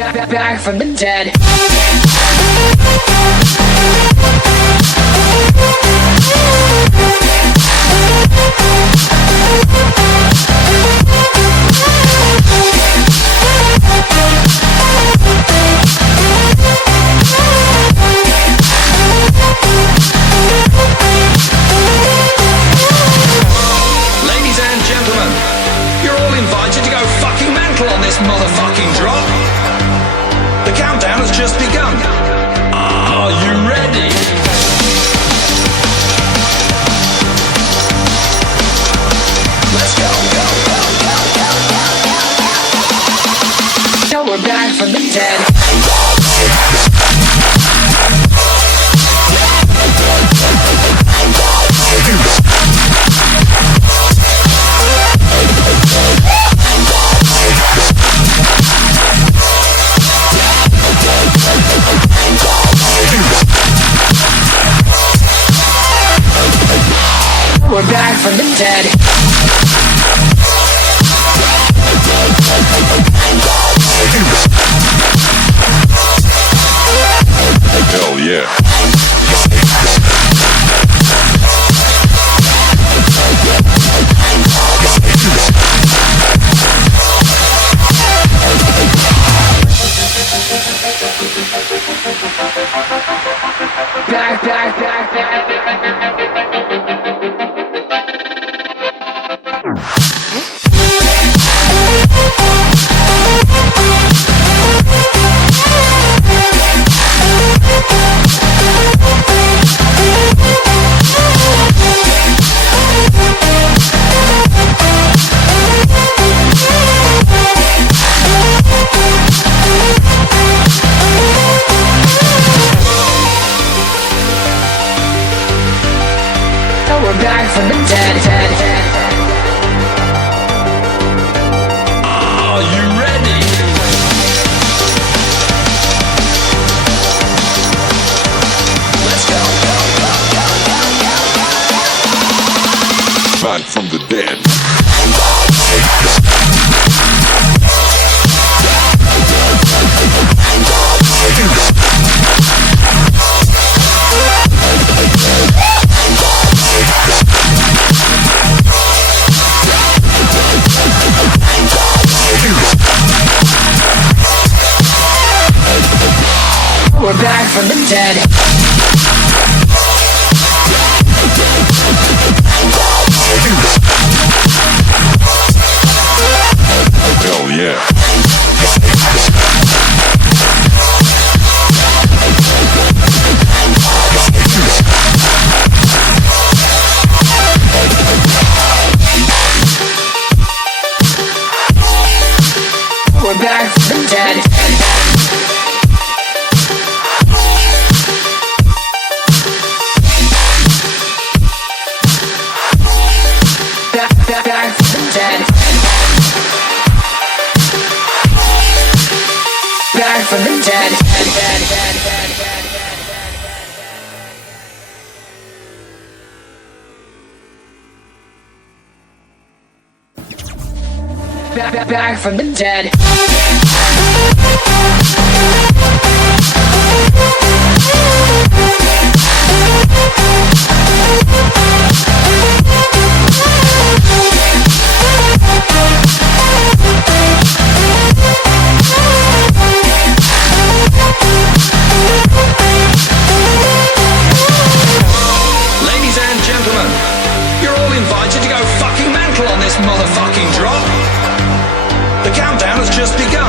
Back from the dead. Ladies and gentlemen, you're all invited to go fucking mental on this motherfucking drop. The countdown has just begun. Are you ready? Let's go, go, go, go, go, go. Now we're back from the dead. We're back from the dead. Hell yeah. Back, back, back, back. We're back from the dead. Are you ready? Let's go, go, go, go, go, go. Back from the dead. We're back from the dead. Hell yeah. We're back from the dead. Back from the dead. Back from the dead. Back from the dead. Ladies and gentlemen, you're all invited to go fucking mental on this motherfucking drop. The countdown has just begun.